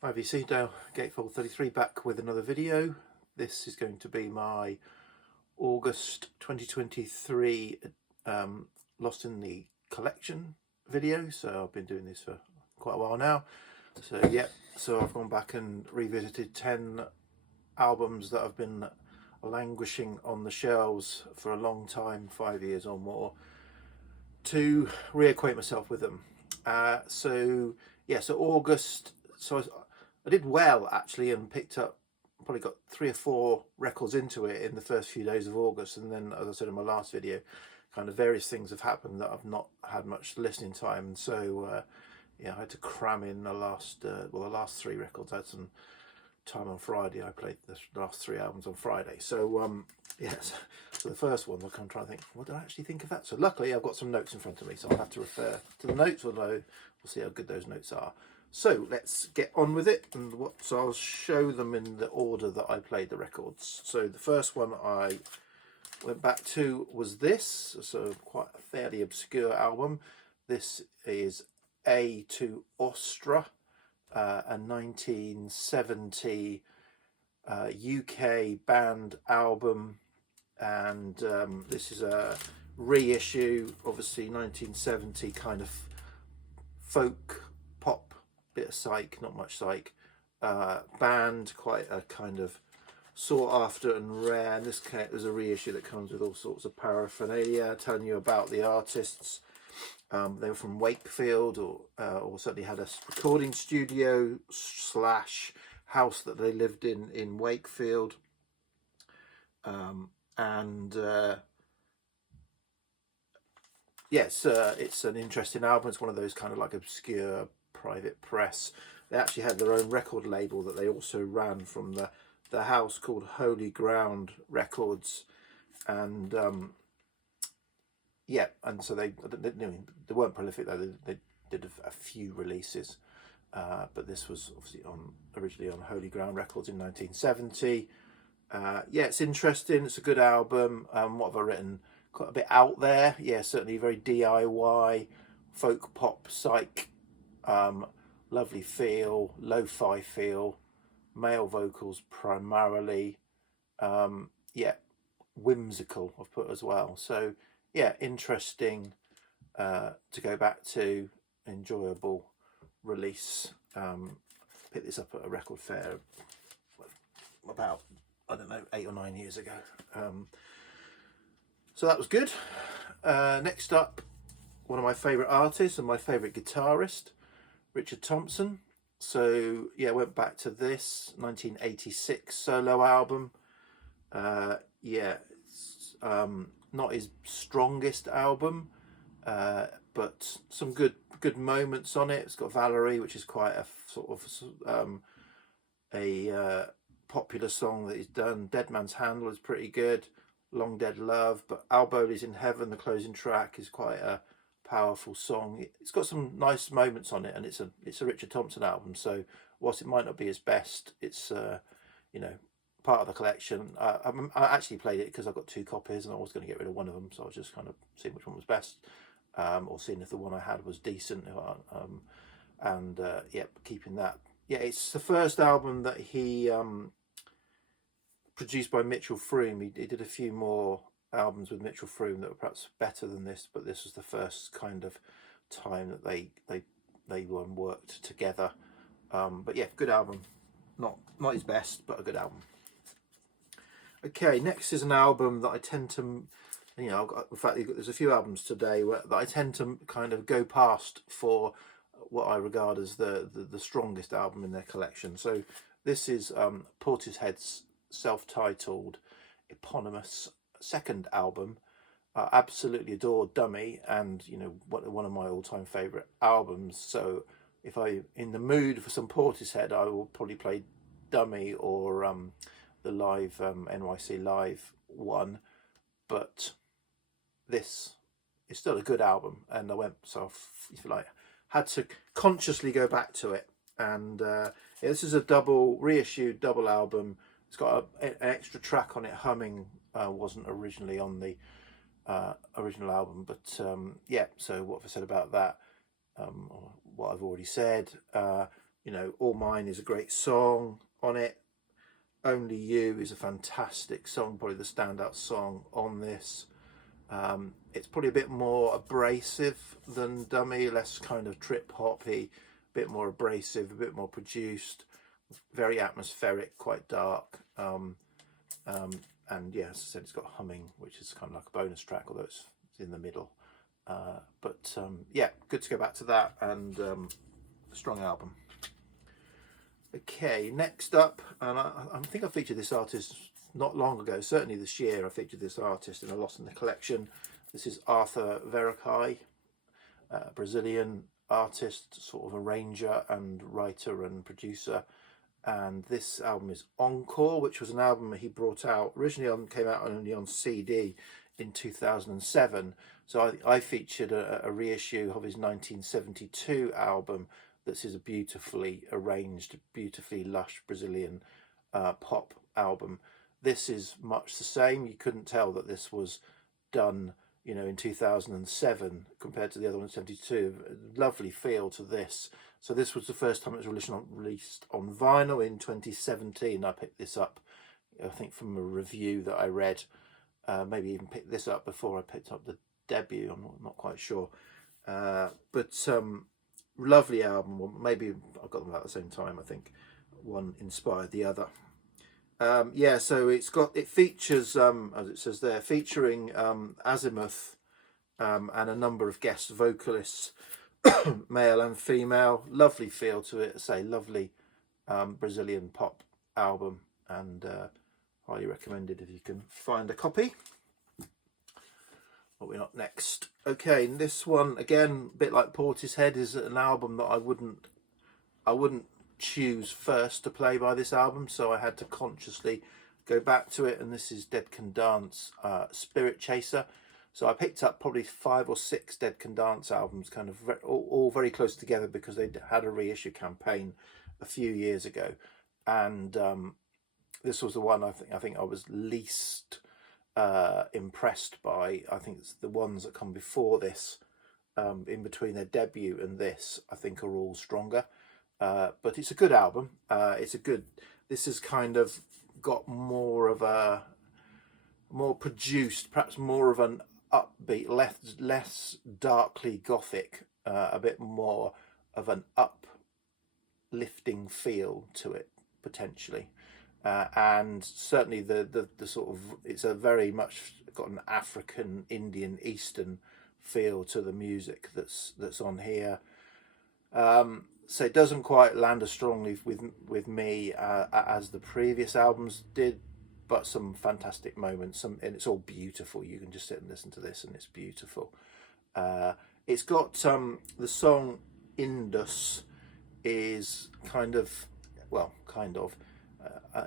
Hi VC, Dale, Gatefold 33 back with another video. This is going to be my August 2023 Lost in the Collection video. So I've been doing this for quite a while now. So I've gone back and revisited 10 albums that have been languishing on the shelves for a long time, 5 years or more, to reacquaint myself with them. So August, I did well actually and picked up, probably got 3 or 4 records into it in the first few days of August, and then, as I said in my last video, kind of various things have happened that I've not had much listening time, and so I had to cram in the last 3 records. I had some time on Friday. I played the last 3 albums on Friday. So so the first one, I'm trying to think, what did I actually think of that? So luckily I've got some notes in front of me, so I'll have to refer to the notes, although we'll see how good those notes are. So let's get on with it, so I'll show them in the order that I played the records. So the first one I went back to was this, so quite a fairly obscure album. This is to Austra, a 1970 UK band album, and this is a reissue, obviously 1970 kind of folk pop, bit of psych, not much psych, band, quite a kind of sought after and rare. And this is a reissue that comes with all sorts of paraphernalia, telling you about the artists. They were from Wakefield, or certainly had a recording studio / house that they lived in Wakefield. Yes, it's an interesting album. It's one of those kind of like obscure private press. They actually had their own record label that they also ran from the house, called Holy Ground Records, and and so they weren't prolific though. They did a few releases, but this was obviously originally on Holy Ground Records in 1970. It's interesting. It's a good album. What have I written? Quite a bit out there. Yeah, certainly very DIY, folk pop, psych, lovely feel, lo-fi feel, male vocals primarily. Whimsical I've put as well. So yeah, interesting to go back to, enjoyable release. Picked this up at a record fair about, I don't know, 8 or 9 years ago. So that was good. Next up, one of my favourite artists and my favourite guitarist, Richard Thompson. So yeah, went back to this 1986 solo album. It's not his strongest album, but some good moments on it. It's got Valerie, which is quite a sort of a popular song that he's done. Dead Man's Handle is pretty good. Long Dead Love, but Our Body's in Heaven, the closing track, is quite a powerful song. It's got some nice moments on it, and it's a Richard Thompson album. So whilst it might not be his best, it's part of the collection. I actually played it because I got 2 copies, and I was going to get rid of one of them, so I was just kind of seeing which one was best, or seeing if the one I had was decent, keeping that. Yeah, it's the first album that he produced by Mitchell Froom. He did a few more albums with Mitchell Froom that were perhaps better than this, but this was the first kind of time that they worked together. But yeah, good album. Not his best, but a good album. Okay, next is an album that I tend to, in fact, there's a few albums today that I tend to kind of go past for what I regard as the strongest album in their collection. So this is Portishead's self-titled eponymous second album. Absolutely adore Dummy, and one of my all-time favorite albums. So if I'm in the mood for some Portishead, I will probably play Dummy or the live NYC live one, but this is still a good album, and I went, so if you like, had to consciously go back to it. And this is a reissued double album. It's got an extra track on it, Humming. Wasn't originally on the original album, but so what have I said about that? What I've already said. you know, All Mine is a great song on it. Only You is a fantastic song, probably the standout song on this. It's probably a bit more abrasive than Dummy, less kind of trip hoppy, a bit more abrasive, a bit more produced, very atmospheric, quite dark. And yeah, as I said, it's got humming, which is kind of like a bonus track, although it's in the middle. Yeah, good to go back to that, and strong album. Okay, next up, and I think I featured this artist not long ago, certainly this year I featured this artist in a Lost in the Collection. This is Arthur Verakai, Brazilian artist, sort of arranger and writer and producer. And this album is Encore, which was an album he brought out, originally came out only on CD in 2007. So I featured a reissue of his 1972 album. This is a beautifully arranged, beautifully lush Brazilian pop album. This is much the same. You couldn't tell that this was done, you know, in 2007 compared to the other one in 72. Lovely feel to this. So this was the first time it was released on vinyl in 2017. I picked this up, I think, from a review that I read. Maybe even picked this up before I picked up the debut. I'm not quite sure. Lovely album. Well, maybe I got them about the same time. I think one inspired the other. Yeah, so it features, as it says there, featuring Azimuth and a number of guest vocalists, male and female. Lovely feel to it. I say lovely Brazilian pop album, and highly recommended if you can find a copy. But we're not next. Okay, and this one again, a bit like Portishead, is an album that I wouldn't choose first to play by this album, so I had to consciously go back to it. And this is Dead Can Dance, Spirit Chaser. So I picked up probably 5 or 6 Dead Can Dance albums, kind of all very close together, because they had a reissue campaign a few years ago, and this was the one I think I was least impressed by. I think it's the ones that come before this, in between their debut and this, I think are all stronger. But it's a good album. This has kind of got more of a, more produced, perhaps more of an upbeat, less darkly gothic, a bit more of an uplifting feel to it, potentially. And certainly the sort of, it's a very much got an African, Indian, Eastern feel to the music that's on here. So it doesn't quite land as strongly with me as the previous albums did, but some fantastic moments. And it's all beautiful. You can just sit and listen to this, and it's beautiful. It's got the song Indus is kind of,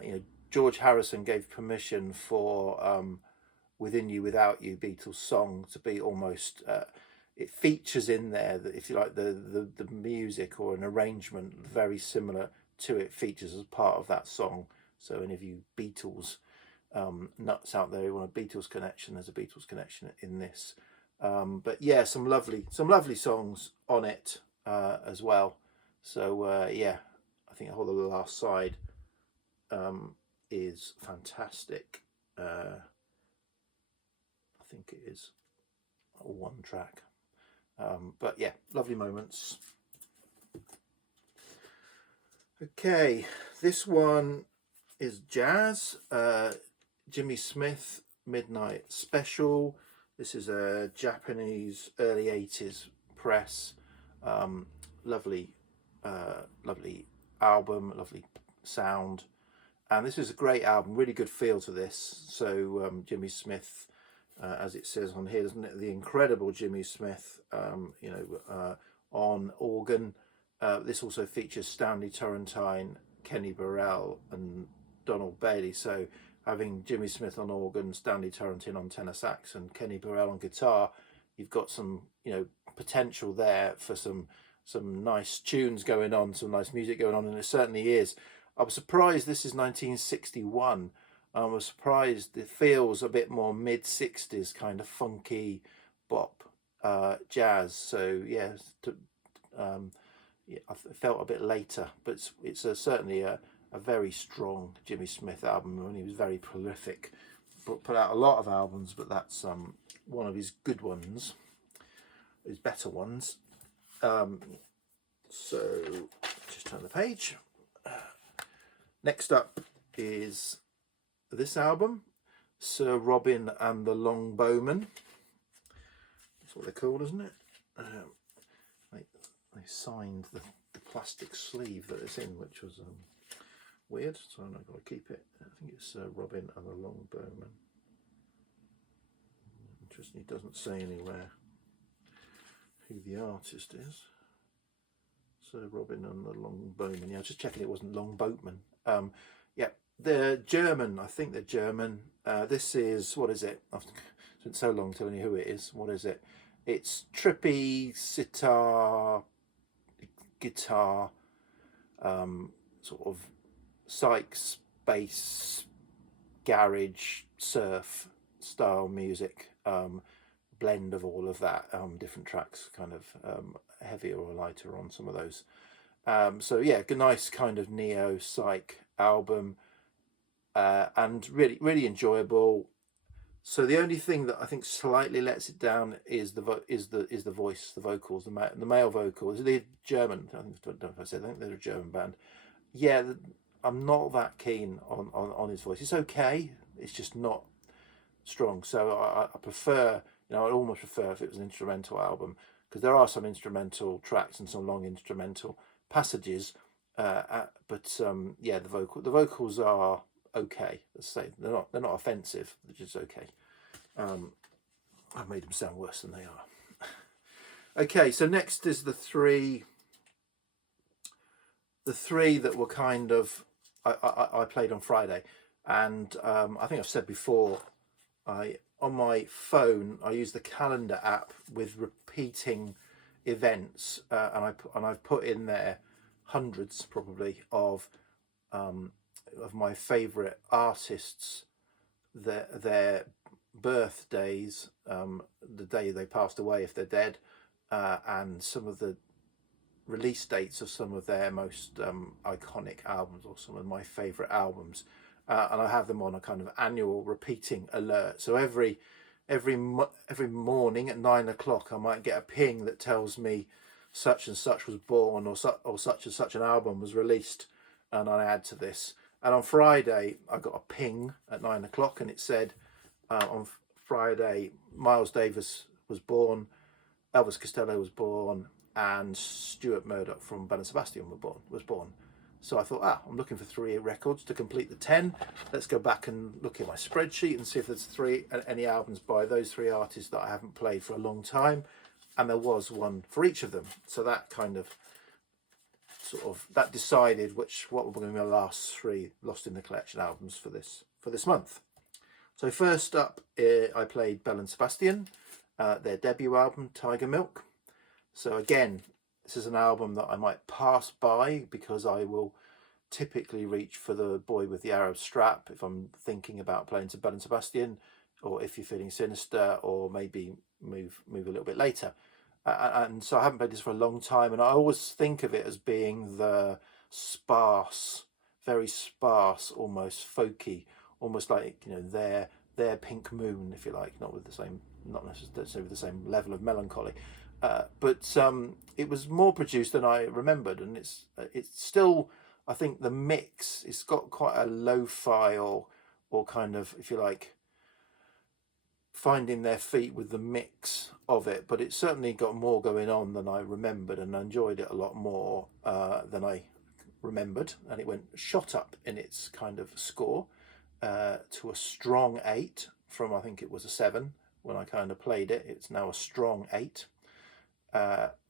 you know, George Harrison gave permission for Within You Without You, Beatles song, to be almost, it features in there, that if you like, the music or an arrangement very similar to it features as part of that song. So any of you Beatles nuts out there who want a Beatles connection, there's a Beatles connection in this. But yeah, some lovely songs on it as well. So yeah, I think Whole of the Last Side is fantastic. I think it is one track. But yeah, lovely moments. Okay, this one is jazz. Jimmy Smith, Midnight Special. This is a Japanese early 80s press. Lovely album, lovely sound. And this is a great album, really good feel to this. So Jimmy Smith, as it says on here, doesn't it? The incredible Jimmy Smith, you know, on organ. This also features Stanley Turrentine, Kenny Burrell, and Donald Bailey. So having Jimmy Smith on organ, Stanley Turrentine on tenor sax, and Kenny Burrell on guitar, you've got some, you know, potential there for some nice tunes going on, some nice music going on, and it certainly is. I was surprised this is 1961. I was surprised it feels a bit more mid-60s kind of funky bop jazz. So yeah, it felt a bit later, but it's certainly a very strong Jimmy Smith album, and he was very prolific. Put out a lot of albums, but that's one of his good ones, his better ones. So just turn the page. Next up is this album, Sir Robin and the Longbowmen. That's what they're called, isn't it? They signed the plastic sleeve that it's in, which was weird, so I'm not going to keep it. I think it's Sir Robin and the Longbowmen. Interesting, he doesn't say anywhere who the artist is. Sir Robin and the Longbowmen. Yeah, I was just checking it wasn't Longboatman. Yeah, they're German. I think they're German. This is, what is it? I've spent so long telling you who it is. What is it? It's trippy sitar, guitar, sort of Sykes bass, garage, surf style music, blend of all of that, different tracks, kind of heavier or lighter on some of those. So yeah, a nice kind of neo psych album, and really enjoyable. So the only thing that I think slightly lets it down is the voice, the vocals, the male vocals. They're German. I don't know if I said. I think they're a German band. Yeah, I'm not that keen on his voice. It's okay. It's just not strong. So I prefer, I'd almost prefer if it was an instrumental album, because there are some instrumental tracks and some long instrumental passages. But yeah, the vocals are okay. Let's say they're not offensive. They're just okay. I've made them sound worse than they are. Okay, so next is the three that were kind of I played on Friday, and I think I've said before, on my phone I use the calendar app with repeating events, and I've put in there hundreds probably of my favourite artists, their birthdays, the day they passed away if they're dead, and some of the release dates of some of their most iconic albums, or some of my favourite albums, and I have them on a kind of annual repeating alert. So every morning at 9 o'clock I might get a ping that tells me such and such was born, or such and such an album was released, and I add to this. And on Friday I got a ping at 9 o'clock, and it said on Friday Miles Davis was born, Elvis Costello was born, and Stuart Murdoch from Belle Sebastian was born. So I thought, I'm looking for 3 records to complete the 10. Let's go back and look at my spreadsheet and see if there's any albums by those 3 artists that I haven't played for a long time. And there was one for each of them. So that kind of that decided what were going to be my last 3 Lost in the Collection albums for this month. So first up, I played Belle Sebastian, their debut album Tiger Milk. So again, this is an album that I might pass by, because I will typically reach for the Boy with the Arrow Strap if I'm thinking about playing to Belle Sebastian, or if you're feeling sinister, or maybe move a little bit later. And so I haven't played this for a long time, and I always think of it as being the sparse, very sparse, almost folky, almost like their Pink Moon, if you like, not necessarily with the same level of melancholy. But it was more produced than I remembered, and it's still, I think the mix, it's got quite a lo-fi or kind of, if you like, finding their feet with the mix of it, but it's certainly got more going on than I remembered, and I enjoyed it a lot more than I remembered, and it shot up in its kind of score to a strong 8 from, I think it was a 7 when I kind of played it. It's now a strong 8.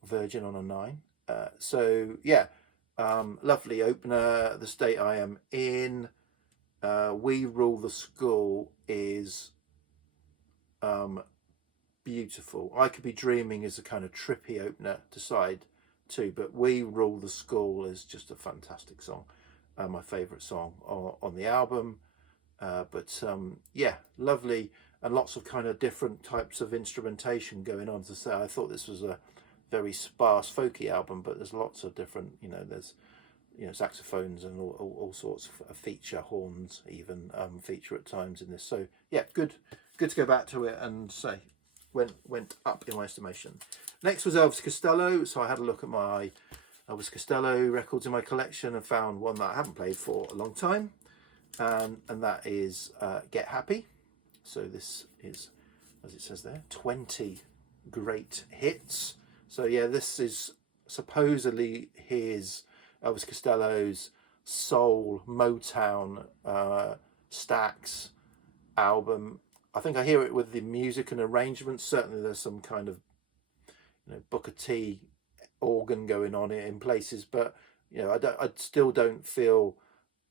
Virgin on a 9. So yeah, lovely opener. The State I Am In, We Rule the School is beautiful. I Could Be Dreaming is a kind of trippy opener to side 2, but We Rule the School is just a fantastic song, my favourite song on the album. But yeah, lovely, and lots of kind of different types of instrumentation going on. To say, I thought this was a very sparse folky album, but there's lots of different, there's saxophones and all sorts of feature, horns even feature at times in this. So yeah, good to go back to it and say went up in my estimation. Next was Elvis Costello. So I had a look at my Elvis Costello records in my collection and found one that I haven't played for a long time, and that is Get Happy. So this is, as it says there, 20 great hits. So yeah, this is supposedly his Elvis Costello's soul Motown Stax album. I think I hear it with the music and arrangements. Certainly there's some kind of Booker T organ going on in places, but I still don't feel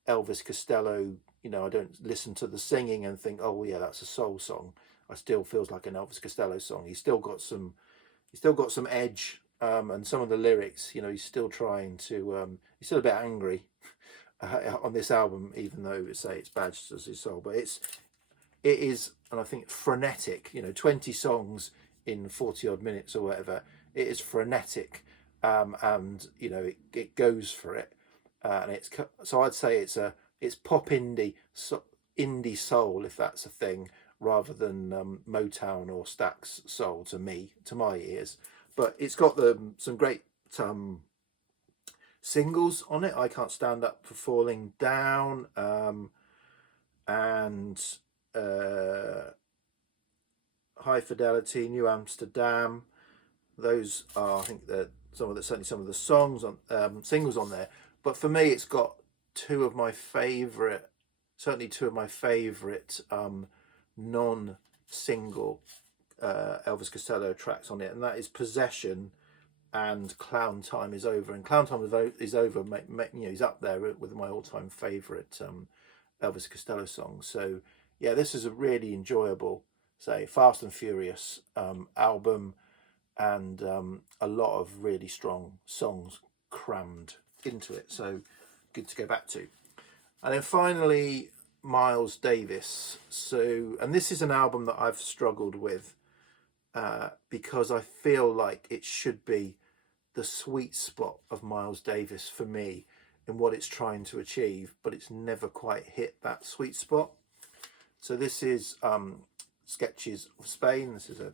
Elvis Costello. I don't listen to the singing and think, oh yeah, that's a soul song. I still feels like an Elvis Costello song. He's still got some edge, and some of the lyrics, he's still trying to he's still a bit angry on this album, even though it's badged as his soul. But it is, and I think frenetic. 20 songs in 40 odd minutes or whatever. It is frenetic, and it goes for it, and so I'd say it's pop indie soul, if that's a thing, rather than Motown or Stax soul to my ears. But it's got some great singles on it. I Can't Stand Up for Falling Down, and High Fidelity, New Amsterdam. Those are, I think, certainly some of the songs on singles on there. But for me, it's got two of my favourite non-single Elvis Costello tracks on it, and that is Possession and Clown Time Is Over. And Clown Time Is Over, he's up there with my all-time favourite Elvis Costello songs. So yeah, this is a really enjoyable, Fast and Furious album, and a lot of really strong songs crammed into it. So good to go back to. And then finally, Miles Davis. And this is an album that I've struggled with because I feel like it should be the sweet spot of Miles Davis for me in what it's trying to achieve, but it's never quite hit that sweet spot. So this is Sketches of Spain. This is a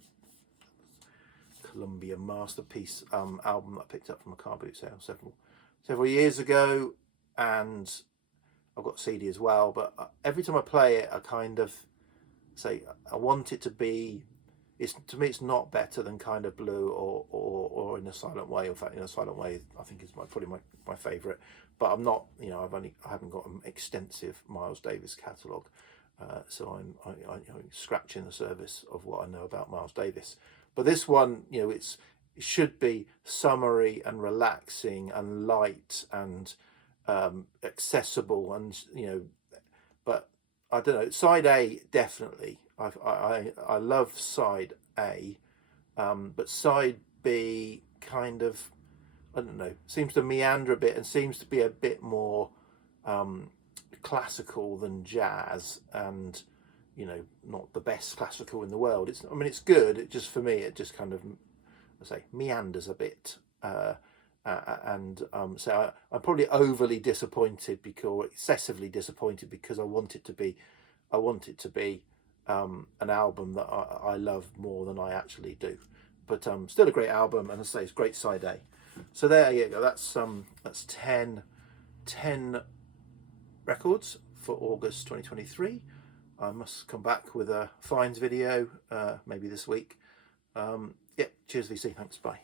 Columbia masterpiece album that I picked up from a car boot sale several years ago, and I've got a CD as well. But every time I play it, I kind of say I want it to be. To me, it's not better than Kind of Blue or In a Silent Way. In fact, In a Silent Way, I think is probably my favourite. But I'm not, I haven't got an extensive Miles Davis catalogue, so I'm scratching the surface of what I know about Miles Davis. But this one, it should be summery and relaxing and light and accessible, and but I don't know. Side A, definitely. I love side A, but side B kind of, I don't know, seems to meander a bit and seems to be a bit more classical than jazz, and not the best classical in the world. It's good. It just, for me, it just kind of, meanders a bit, and so I'm probably overly disappointed or excessively disappointed because I want it to be an album that I love more than I actually do. But still a great album, and as I say, it's great side A. So there you go. That's 10 records for August 2023. I must come back with a finds video maybe this week. Cheers VC, thanks, bye.